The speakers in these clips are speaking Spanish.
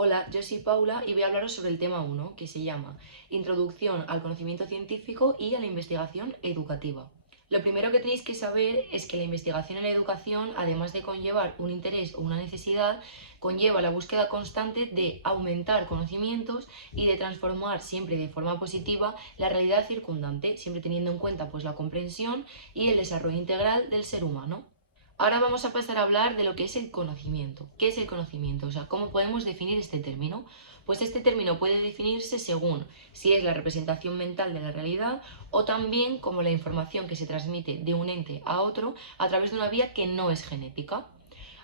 Hola, yo soy Paula y voy a hablaros sobre el tema 1, que se llama Introducción al conocimiento científico y a la investigación educativa. Lo primero que tenéis que saber es que la investigación en la educación, además de conllevar un interés o una necesidad, conlleva la búsqueda constante de aumentar conocimientos y de transformar siempre de forma positiva la realidad circundante, siempre teniendo en cuenta pues, la comprensión y el desarrollo integral del ser humano. Ahora vamos a pasar a hablar de lo que es el conocimiento. ¿Qué es el conocimiento? O sea, ¿cómo podemos definir este término? Pues este término puede definirse según si es la representación mental de la realidad o también como la información que se transmite de un ente a otro a través de una vía que no es genética.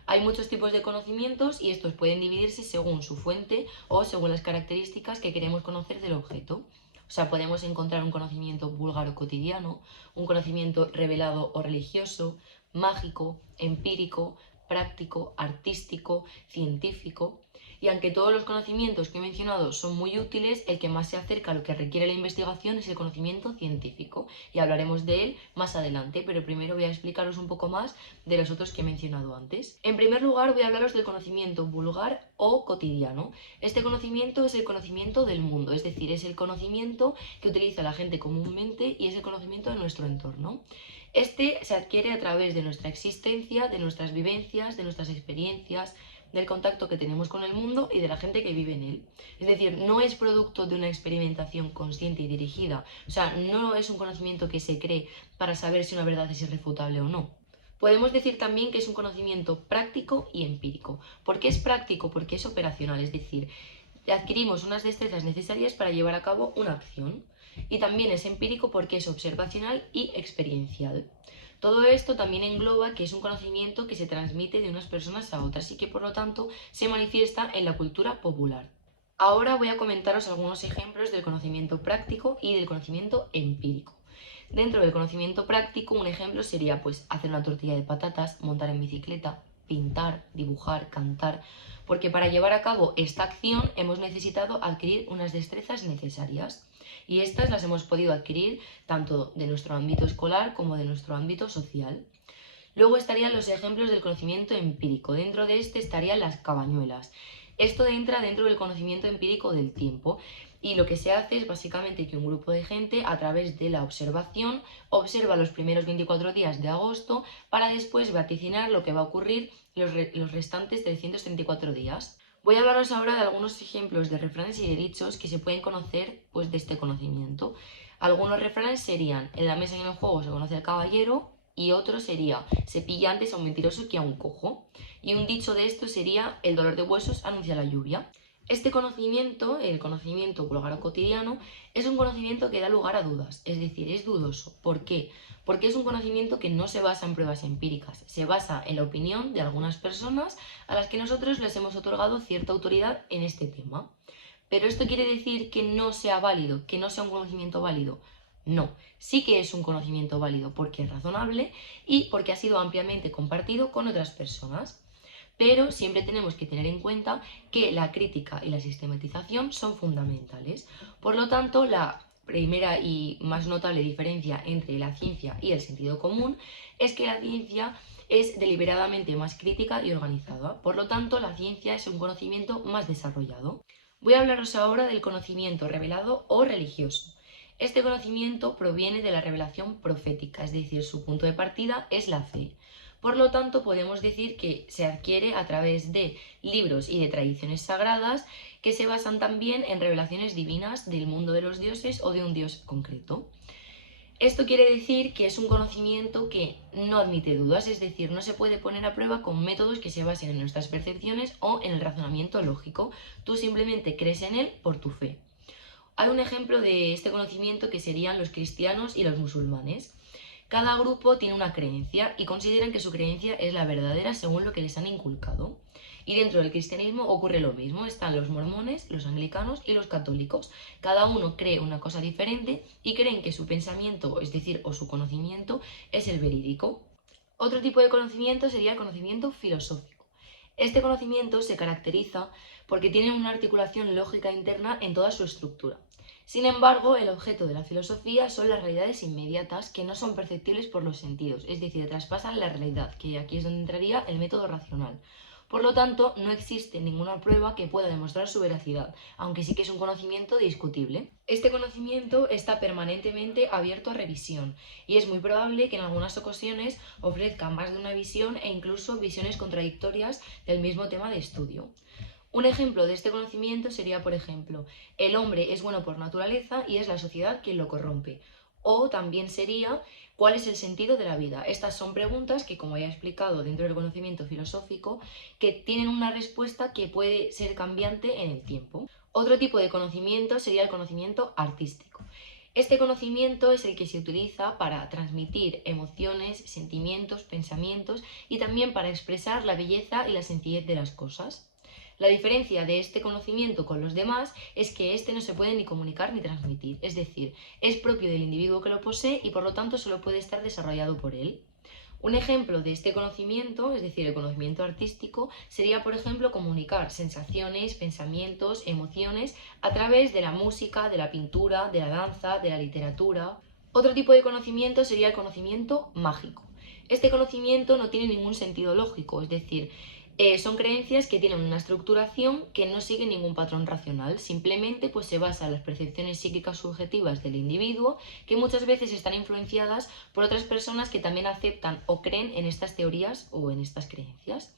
Hay muchos tipos de conocimientos y estos pueden dividirse según su fuente o según las características que queremos conocer del objeto. O sea, podemos encontrar un conocimiento vulgar o cotidiano, un conocimiento revelado o religioso, mágico, empírico, práctico, artístico, científico. Y aunque todos los conocimientos que he mencionado son muy útiles, el que más se acerca a lo que requiere la investigación es el conocimiento científico. Y hablaremos de él más adelante, pero primero voy a explicaros un poco más de los otros que he mencionado antes. En primer lugar, voy a hablaros del conocimiento vulgar o cotidiano. Este conocimiento es el conocimiento del mundo, es decir, es el conocimiento que utiliza la gente comúnmente y es el conocimiento de nuestro entorno. Este se adquiere a través de nuestra existencia, de nuestras vivencias, de nuestras experiencias, del contacto que tenemos con el mundo y de la gente que vive en él. Es decir, no es producto de una experimentación consciente y dirigida. O sea, no es un conocimiento que se cree para saber si una verdad es irrefutable o no. Podemos decir también que es un conocimiento práctico y empírico. ¿Por qué es práctico? Porque es operacional, es decir, adquirimos unas destrezas necesarias para llevar a cabo una acción. Y también es empírico porque es observacional y experiencial. Todo esto también engloba que es un conocimiento que se transmite de unas personas a otras y que por lo tanto se manifiesta en la cultura popular. Ahora voy a comentaros algunos ejemplos del conocimiento práctico y del conocimiento empírico. Dentro del conocimiento práctico, un ejemplo sería pues hacer una tortilla de patatas, montar en bicicleta, pintar, dibujar, cantar, porque para llevar a cabo esta acción hemos necesitado adquirir unas destrezas necesarias y estas las hemos podido adquirir tanto de nuestro ámbito escolar como de nuestro ámbito social. Luego estarían los ejemplos del conocimiento empírico. Dentro de este estarían las cabañuelas. Esto entra dentro del conocimiento empírico del tiempo y lo que se hace es básicamente que un grupo de gente a través de la observación observa los primeros 24 días de agosto para después vaticinar lo que va a ocurrir los restantes 334 días. Voy a hablaros ahora de algunos ejemplos de refranes y de dichos que se pueden conocer pues, de este conocimiento. Algunos refranes serían: en la mesa y en el juego se conoce al caballero, y otro sería: se pilla antes a un mentiroso que a un cojo. Y un dicho de esto sería: el dolor de huesos anuncia la lluvia. Este conocimiento, el conocimiento vulgar o cotidiano, es un conocimiento que da lugar a dudas, es decir, es dudoso. ¿Por qué? Porque es un conocimiento que no se basa en pruebas empíricas, se basa en la opinión de algunas personas a las que nosotros les hemos otorgado cierta autoridad en este tema. Pero esto quiere decir que no sea válido, que no sea un conocimiento válido. No, sí que es un conocimiento válido porque es razonable y porque ha sido ampliamente compartido con otras personas. Pero siempre tenemos que tener en cuenta que la crítica y la sistematización son fundamentales. Por lo tanto, la primera y más notable diferencia entre la ciencia y el sentido común es que la ciencia es deliberadamente más crítica y organizada. Por lo tanto, la ciencia es un conocimiento más desarrollado. Voy a hablaros ahora del conocimiento revelado o religioso. Este conocimiento proviene de la revelación profética, es decir, su punto de partida es la fe. Por lo tanto, podemos decir que se adquiere a través de libros y de tradiciones sagradas que se basan también en revelaciones divinas del mundo de los dioses o de un dios concreto. Esto quiere decir que es un conocimiento que no admite dudas, es decir, no se puede poner a prueba con métodos que se basen en nuestras percepciones o en el razonamiento lógico. Tú simplemente crees en él por tu fe. Hay un ejemplo de este conocimiento que serían los cristianos y los musulmanes. Cada grupo tiene una creencia y consideran que su creencia es la verdadera según lo que les han inculcado. Y dentro del cristianismo ocurre lo mismo, están los mormones, los anglicanos y los católicos. Cada uno cree una cosa diferente y creen que su pensamiento, es decir, o su conocimiento, es el verídico. Otro tipo de conocimiento sería el conocimiento filosófico. Este conocimiento se caracteriza porque tiene una articulación lógica interna en toda su estructura. Sin embargo, el objeto de la filosofía son las realidades inmediatas que no son perceptibles por los sentidos, es decir, traspasan la realidad, que aquí es donde entraría el método racional. Por lo tanto, no existe ninguna prueba que pueda demostrar su veracidad, aunque sí que es un conocimiento discutible. Este conocimiento está permanentemente abierto a revisión y es muy probable que en algunas ocasiones ofrezca más de una visión e incluso visiones contradictorias del mismo tema de estudio. Un ejemplo de este conocimiento sería, por ejemplo, el hombre es bueno por naturaleza y es la sociedad quien lo corrompe. O también sería, ¿cuál es el sentido de la vida? Estas son preguntas que, como ya he explicado dentro del conocimiento filosófico, que tienen una respuesta que puede ser cambiante en el tiempo. Otro tipo de conocimiento sería el conocimiento artístico. Este conocimiento es el que se utiliza para transmitir emociones, sentimientos, pensamientos y también para expresar la belleza y la sencillez de las cosas. La diferencia de este conocimiento con los demás es que este no se puede ni comunicar ni transmitir, es decir, es propio del individuo que lo posee y por lo tanto solo puede estar desarrollado por él. Un ejemplo de este conocimiento, es decir, el conocimiento artístico, sería, por ejemplo, comunicar sensaciones, pensamientos, emociones a través de la música, de la pintura, de la danza, de la literatura. Otro tipo de conocimiento sería el conocimiento mágico. Este conocimiento no tiene ningún sentido lógico, es decir, son creencias que tienen una estructuración que no sigue ningún patrón racional, simplemente pues se basa en las percepciones psíquicas subjetivas del individuo que muchas veces están influenciadas por otras personas que también aceptan o creen en estas teorías o en estas creencias.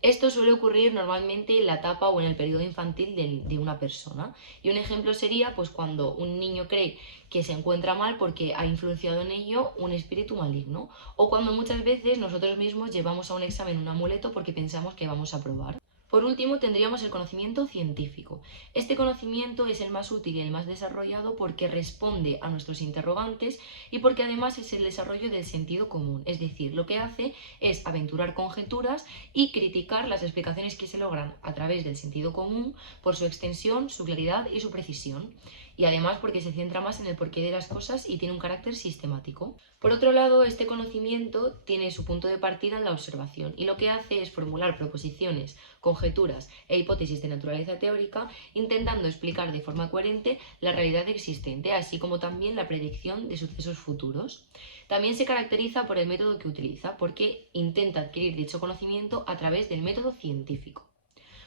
Esto suele ocurrir normalmente en la etapa o en el periodo infantil de una persona. Y un ejemplo sería pues cuando un niño cree que se encuentra mal porque ha influenciado en ello un espíritu maligno. O cuando muchas veces nosotros mismos llevamos a un examen un amuleto porque pensamos que vamos a probar. Por último, tendríamos el conocimiento científico. Este conocimiento es el más útil y el más desarrollado porque responde a nuestros interrogantes y porque además es el desarrollo del sentido común. Es decir, lo que hace es aventurar conjeturas y criticar las explicaciones que se logran a través del sentido común por su extensión, su claridad y su precisión. Y además porque se centra más en el porqué de las cosas y tiene un carácter sistemático. Por otro lado, este conocimiento tiene su punto de partida en la observación y lo que hace es formular proposiciones, conjeturas e hipótesis de naturaleza teórica, intentando explicar de forma coherente la realidad existente, así como también la predicción de sucesos futuros. También se caracteriza por el método que utiliza, porque intenta adquirir dicho conocimiento a través del método científico.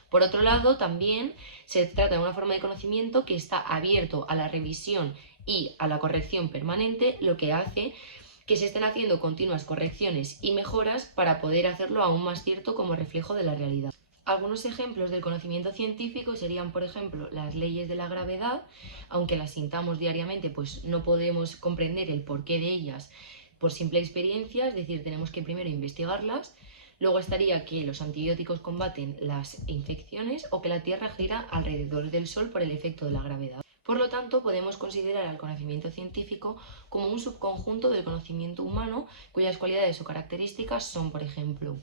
Por otro lado, también se trata de una forma de conocimiento que está abierto a la revisión y a la corrección permanente, lo que hace que se estén haciendo continuas correcciones y mejoras para poder hacerlo aún más cierto como reflejo de la realidad. Algunos ejemplos del conocimiento científico serían, por ejemplo, las leyes de la gravedad, aunque las sintamos diariamente, pues no podemos comprender el porqué de ellas por simple experiencia, es decir, tenemos que primero investigarlas. Luego estaría que los antibióticos combaten las infecciones o que la Tierra gira alrededor del Sol por el efecto de la gravedad. Por lo tanto, podemos considerar al conocimiento científico como un subconjunto del conocimiento humano cuyas cualidades o características son, por ejemplo,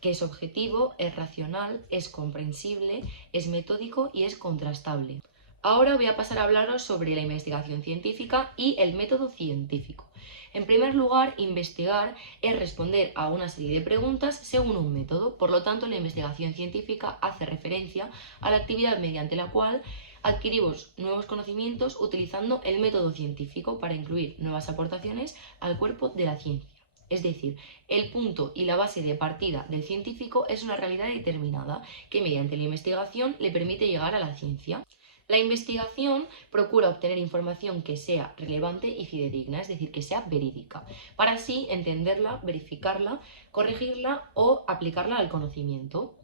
que es objetivo, es racional, es comprensible, es metódico y es contrastable. Ahora voy a pasar a hablaros sobre la investigación científica y el método científico. En primer lugar, investigar es responder a una serie de preguntas según un método. Por lo tanto, la investigación científica hace referencia a la actividad mediante la cual adquirimos nuevos conocimientos utilizando el método científico para incluir nuevas aportaciones al cuerpo de la ciencia. Es decir, el punto y la base de partida del científico es una realidad determinada que mediante la investigación le permite llegar a la ciencia. La investigación procura obtener información que sea relevante y fidedigna, es decir, que sea verídica, para así entenderla, verificarla, corregirla o aplicarla al conocimiento.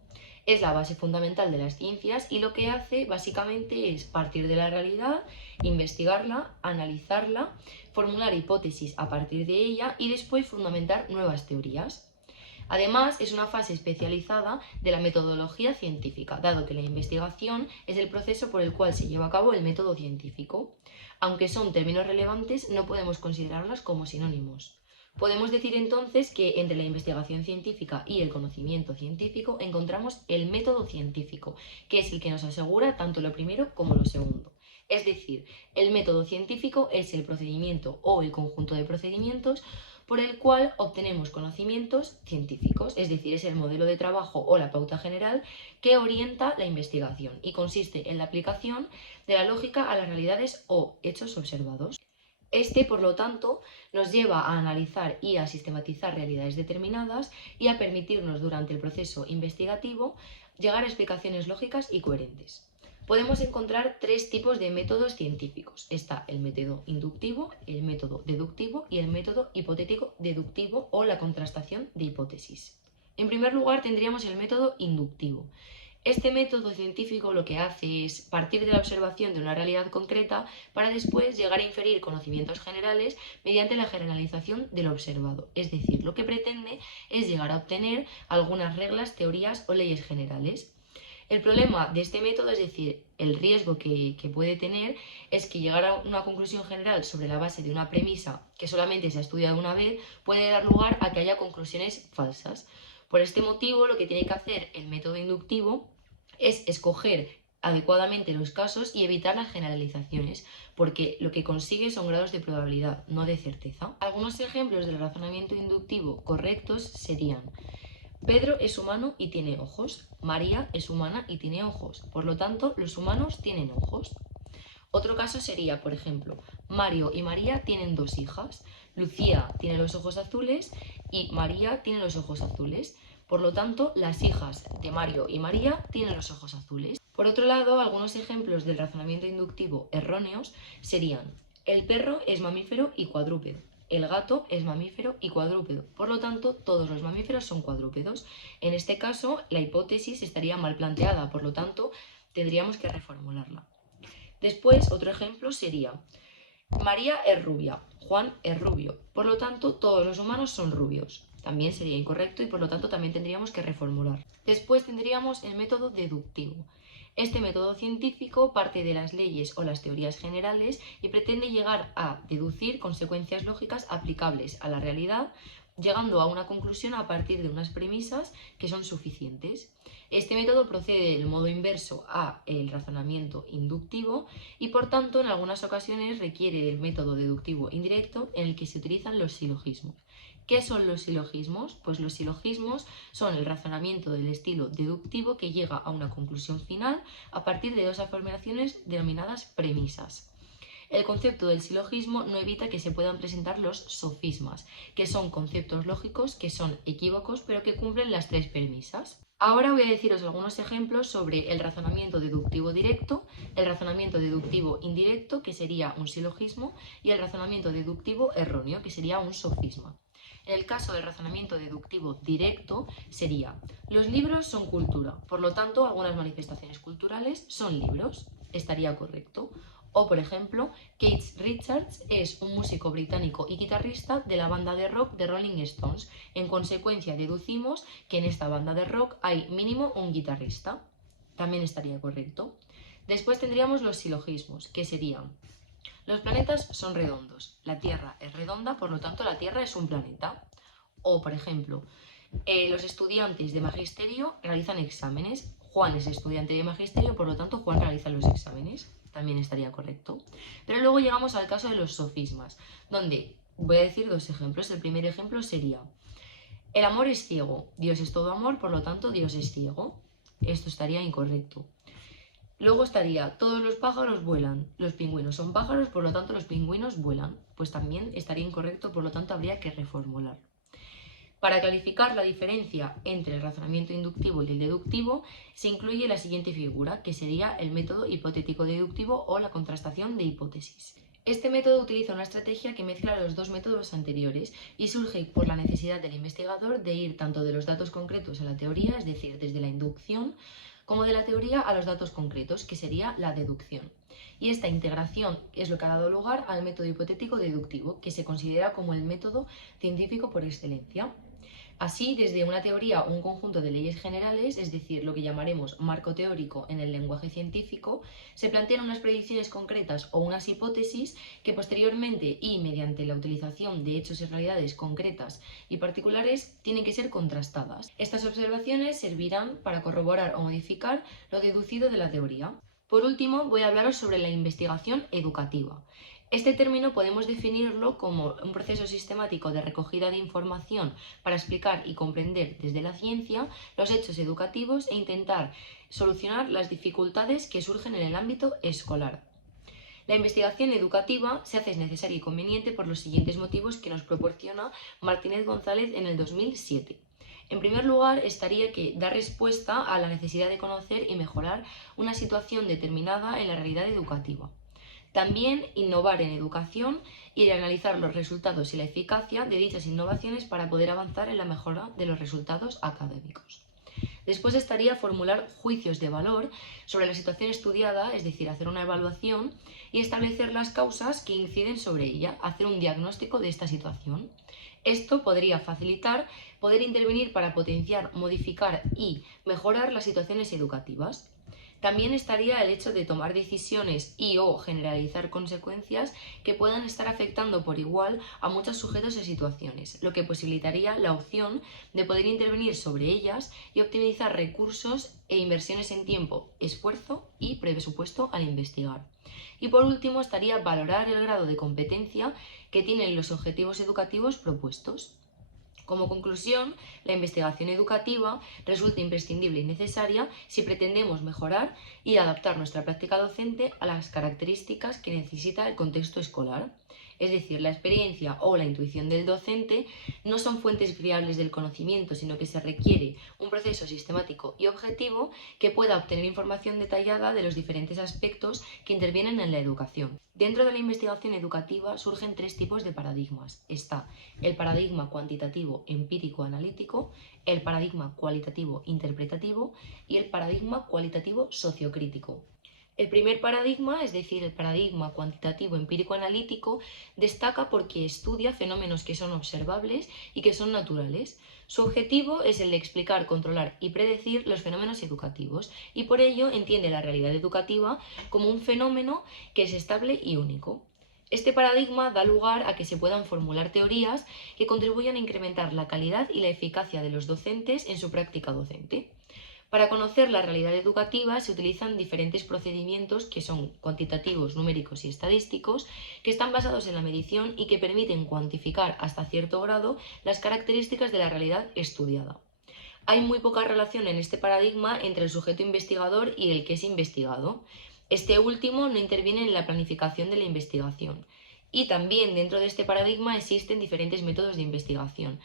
Es la base fundamental de las ciencias y lo que hace básicamente es partir de la realidad, investigarla, analizarla, formular hipótesis a partir de ella y después fundamentar nuevas teorías. Además, es una fase especializada de la metodología científica, dado que la investigación es el proceso por el cual se lleva a cabo el método científico. Aunque son términos relevantes, no podemos considerarlas como sinónimos. Podemos decir entonces que entre la investigación científica y el conocimiento científico encontramos el método científico, que es el que nos asegura tanto lo primero como lo segundo. Es decir, el método científico es el procedimiento o el conjunto de procedimientos por el cual obtenemos conocimientos científicos, es decir, es el modelo de trabajo o la pauta general que orienta la investigación y consiste en la aplicación de la lógica a las realidades o hechos observados. Este, por lo tanto, nos lleva a analizar y a sistematizar realidades determinadas y a permitirnos durante el proceso investigativo llegar a explicaciones lógicas y coherentes. Podemos encontrar tres tipos de métodos científicos. Está el método inductivo, el método deductivo y el método hipotético deductivo o la contrastación de hipótesis. En primer lugar, tendríamos el método inductivo. Este método científico lo que hace es partir de la observación de una realidad concreta para después llegar a inferir conocimientos generales mediante la generalización de lo observado. Es decir, lo que pretende es llegar a obtener algunas reglas, teorías o leyes generales. El problema de este método, es decir, el riesgo que puede tener, es que llegar a una conclusión general sobre la base de una premisa que solamente se ha estudiado una vez puede dar lugar a que haya conclusiones falsas. Por este motivo, lo que tiene que hacer el método inductivo es escoger adecuadamente los casos y evitar las generalizaciones, porque lo que consigue son grados de probabilidad, no de certeza. Algunos ejemplos del razonamiento inductivo correctos serían: Pedro es humano y tiene ojos, María es humana y tiene ojos, por lo tanto los humanos tienen ojos. Otro caso sería, por ejemplo, Mario y María tienen dos hijas, Lucía tiene los ojos azules y María tiene los ojos azules. Por lo tanto, las hijas de Mario y María tienen los ojos azules. Por otro lado, algunos ejemplos del razonamiento inductivo erróneos serían: el perro es mamífero y cuadrúpedo. El gato es mamífero y cuadrúpedo. Por lo tanto, todos los mamíferos son cuadrúpedos. En este caso, la hipótesis estaría mal planteada, por lo tanto, tendríamos que reformularla. Después, otro ejemplo sería: María es rubia, Juan es rubio, por lo tanto todos los humanos son rubios. También sería incorrecto y por lo tanto también tendríamos que reformular. Después tendríamos el método deductivo. Este método científico parte de las leyes o las teorías generales y pretende llegar a deducir consecuencias lógicas aplicables a la realidad, llegando a una conclusión a partir de unas premisas que son suficientes. Este método procede del modo inverso a el razonamiento inductivo y por tanto en algunas ocasiones requiere del método deductivo indirecto, en el que se utilizan los silogismos. ¿Qué son los silogismos? Pues los silogismos son el razonamiento del estilo deductivo que llega a una conclusión final a partir de dos afirmaciones denominadas premisas. El concepto del silogismo no evita que se puedan presentar los sofismas, que son conceptos lógicos que son equívocos pero que cumplen las tres premisas. Ahora voy a deciros algunos ejemplos sobre el razonamiento deductivo directo, el razonamiento deductivo indirecto, que sería un silogismo, y el razonamiento deductivo erróneo, que sería un sofisma. En el caso del razonamiento deductivo directo sería: los libros son cultura, por lo tanto algunas manifestaciones culturales son libros, estaría correcto. O, por ejemplo, Keith Richards es un músico británico y guitarrista de la banda de rock de Rolling Stones. En consecuencia, deducimos que en esta banda de rock hay mínimo un guitarrista. También estaría correcto. Después tendríamos los silogismos, que serían: los planetas son redondos, la Tierra es redonda, por lo tanto la Tierra es un planeta. O, por ejemplo, los estudiantes de magisterio realizan exámenes, Juan es estudiante de magisterio, por lo tanto Juan realiza los exámenes. También estaría correcto. Pero luego llegamos al caso de los sofismas, donde voy a decir dos ejemplos. El primer ejemplo sería: el amor es ciego, Dios es todo amor, por lo tanto Dios es ciego. Esto estaría incorrecto. Luego estaría: todos los pájaros vuelan, los pingüinos son pájaros, por lo tanto los pingüinos vuelan. Pues también estaría incorrecto, por lo tanto habría que reformular. Para clarificar la diferencia entre el razonamiento inductivo y el deductivo, se incluye la siguiente figura, que sería el método hipotético-deductivo o la contrastación de hipótesis. Este método utiliza una estrategia que mezcla los dos métodos anteriores y surge por la necesidad del investigador de ir tanto de los datos concretos a la teoría, es decir, desde la inducción, como de la teoría a los datos concretos, que sería la deducción. Y esta integración es lo que ha dado lugar al método hipotético-deductivo, que se considera como el método científico por excelencia. Así, desde una teoría o un conjunto de leyes generales, es decir, lo que llamaremos marco teórico en el lenguaje científico, se plantean unas predicciones concretas o unas hipótesis que posteriormente y mediante la utilización de hechos y realidades concretas y particulares tienen que ser contrastadas. Estas observaciones servirán para corroborar o modificar lo deducido de la teoría. Por último, voy a hablaros sobre la investigación educativa. Este término podemos definirlo como un proceso sistemático de recogida de información para explicar y comprender desde la ciencia los hechos educativos e intentar solucionar las dificultades que surgen en el ámbito escolar. La investigación educativa se hace necesaria y conveniente por los siguientes motivos que nos proporciona Martínez González en el 2007. En primer lugar, estaría que da respuesta a la necesidad de conocer y mejorar una situación determinada en la realidad educativa. También innovar en educación y analizar los resultados y la eficacia de dichas innovaciones para poder avanzar en la mejora de los resultados académicos. Después estaría formular juicios de valor sobre la situación estudiada, es decir, hacer una evaluación y establecer las causas que inciden sobre ella, hacer un diagnóstico de esta situación. Esto podría facilitar poder intervenir para potenciar, modificar y mejorar las situaciones educativas. También estaría el hecho de tomar decisiones y o generalizar consecuencias que puedan estar afectando por igual a muchos sujetos y situaciones, lo que posibilitaría la opción de poder intervenir sobre ellas y optimizar recursos e inversiones en tiempo, esfuerzo y presupuesto al investigar. Y por último estaría valorar el grado de competencia que tienen los objetivos educativos propuestos. Como conclusión, la investigación educativa resulta imprescindible y necesaria si pretendemos mejorar y adaptar nuestra práctica docente a las características que necesita el contexto escolar. Es decir, la experiencia o la intuición del docente no son fuentes fiables del conocimiento, sino que se requiere un proceso sistemático y objetivo que pueda obtener información detallada de los diferentes aspectos que intervienen en la educación. Dentro de la investigación educativa surgen tres tipos de paradigmas. Está el paradigma cuantitativo empírico-analítico, el paradigma cualitativo interpretativo y el paradigma cualitativo sociocrítico. El primer paradigma, es decir, el paradigma cuantitativo empírico-analítico, destaca porque estudia fenómenos que son observables y que son naturales. Su objetivo es el de explicar, controlar y predecir los fenómenos educativos y por ello entiende la realidad educativa como un fenómeno que es estable y único. Este paradigma da lugar a que se puedan formular teorías que contribuyan a incrementar la calidad y la eficacia de los docentes en su práctica docente. Para conocer la realidad educativa se utilizan diferentes procedimientos que son cuantitativos, numéricos y estadísticos, que están basados en la medición y que permiten cuantificar hasta cierto grado las características de la realidad estudiada. Hay muy poca relación en este paradigma entre el sujeto investigador y el que es investigado. Este último no interviene en la planificación de la investigación. Y también dentro de este paradigma existen diferentes métodos de investigación.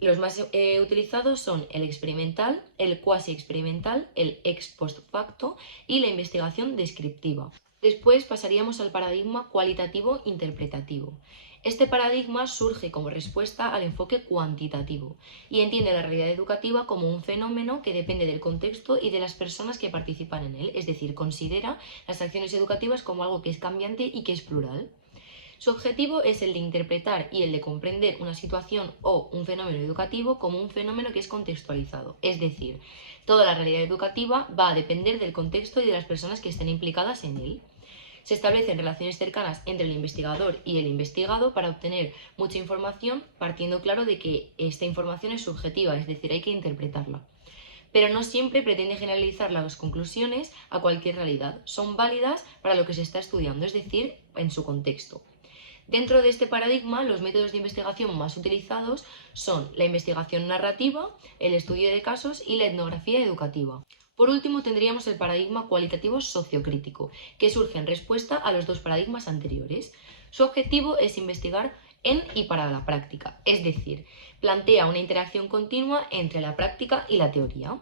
Los más utilizados son el experimental, el cuasi experimental, el ex post facto y la investigación descriptiva. Después pasaríamos al paradigma cualitativo interpretativo. Este paradigma surge como respuesta al enfoque cuantitativo y entiende la realidad educativa como un fenómeno que depende del contexto y de las personas que participan en él, es decir, considera las acciones educativas como algo que es cambiante y que es plural. Su objetivo es el de interpretar y el de comprender una situación o un fenómeno educativo como un fenómeno que es contextualizado, es decir, toda la realidad educativa va a depender del contexto y de las personas que estén implicadas en él. Se establecen relaciones cercanas entre el investigador y el investigado para obtener mucha información, partiendo claro de que esta información es subjetiva, es decir, hay que interpretarla. Pero no siempre pretende generalizar las conclusiones a cualquier realidad. Son válidas para lo que se está estudiando, es decir, en su contexto. Dentro de este paradigma, los métodos de investigación más utilizados son la investigación narrativa, el estudio de casos y la etnografía educativa. Por último, tendríamos el paradigma cualitativo sociocrítico, que surge en respuesta a los dos paradigmas anteriores. Su objetivo es investigar en y para la práctica, es decir, plantea una interacción continua entre la práctica y la teoría.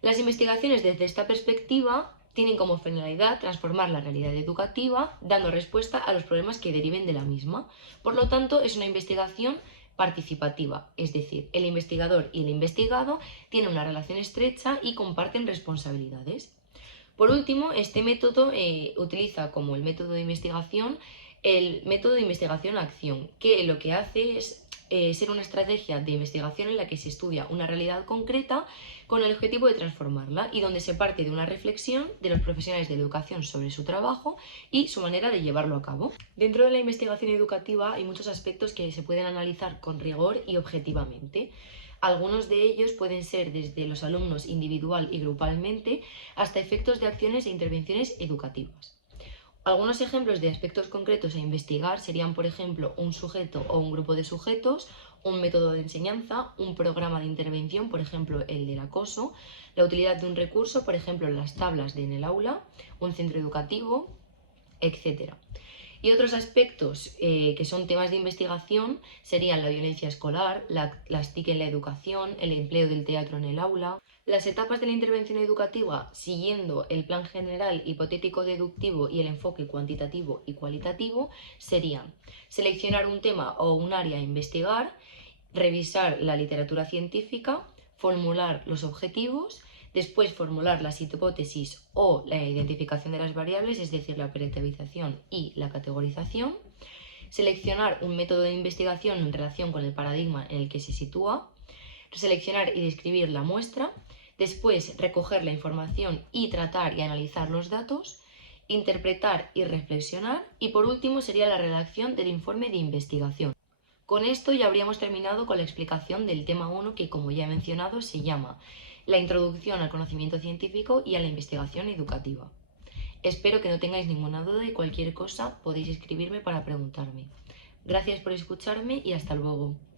Las investigaciones desde esta perspectiva tienen como finalidad transformar la realidad educativa dando respuesta a los problemas que deriven de la misma. Por lo tanto, es una investigación participativa, es decir, el investigador y el investigado tienen una relación estrecha y comparten responsabilidades. Por último, este método utiliza como el método de investigación el método de investigación-acción, que lo que hace es ser una estrategia de investigación en la que se estudia una realidad concreta con el objetivo de transformarla y donde se parte de una reflexión de los profesionales de la educación sobre su trabajo y su manera de llevarlo a cabo. Dentro de la investigación educativa hay muchos aspectos que se pueden analizar con rigor y objetivamente. Algunos de ellos pueden ser desde los alumnos individual y grupalmente hasta efectos de acciones e intervenciones educativas. Algunos ejemplos de aspectos concretos a investigar serían, por ejemplo, un sujeto o un grupo de sujetos, un método de enseñanza, un programa de intervención, por ejemplo, el del acoso, la utilidad de un recurso, por ejemplo, las tablas en el aula, un centro educativo, etcétera. Y otros aspectos que son temas de investigación serían la violencia escolar, las TIC en la educación, el empleo del teatro en el aula. Las etapas de la intervención educativa, siguiendo el plan general hipotético deductivo y el enfoque cuantitativo y cualitativo, serían seleccionar un tema o un área a investigar, revisar la literatura científica, formular los objetivos, después formular las hipótesis o la identificación de las variables, es decir, la operatorización y la categorización, seleccionar un método de investigación en relación con el paradigma en el que se sitúa, seleccionar y describir la muestra, después recoger la información y tratar y analizar los datos, interpretar y reflexionar, y por último sería la redacción del informe de investigación. Con esto ya habríamos terminado con la explicación del tema 1, que como ya he mencionado se llama la introducción al conocimiento científico y a la investigación educativa. Espero que no tengáis ninguna duda y cualquier cosa podéis escribirme para preguntarme. Gracias por escucharme y hasta luego.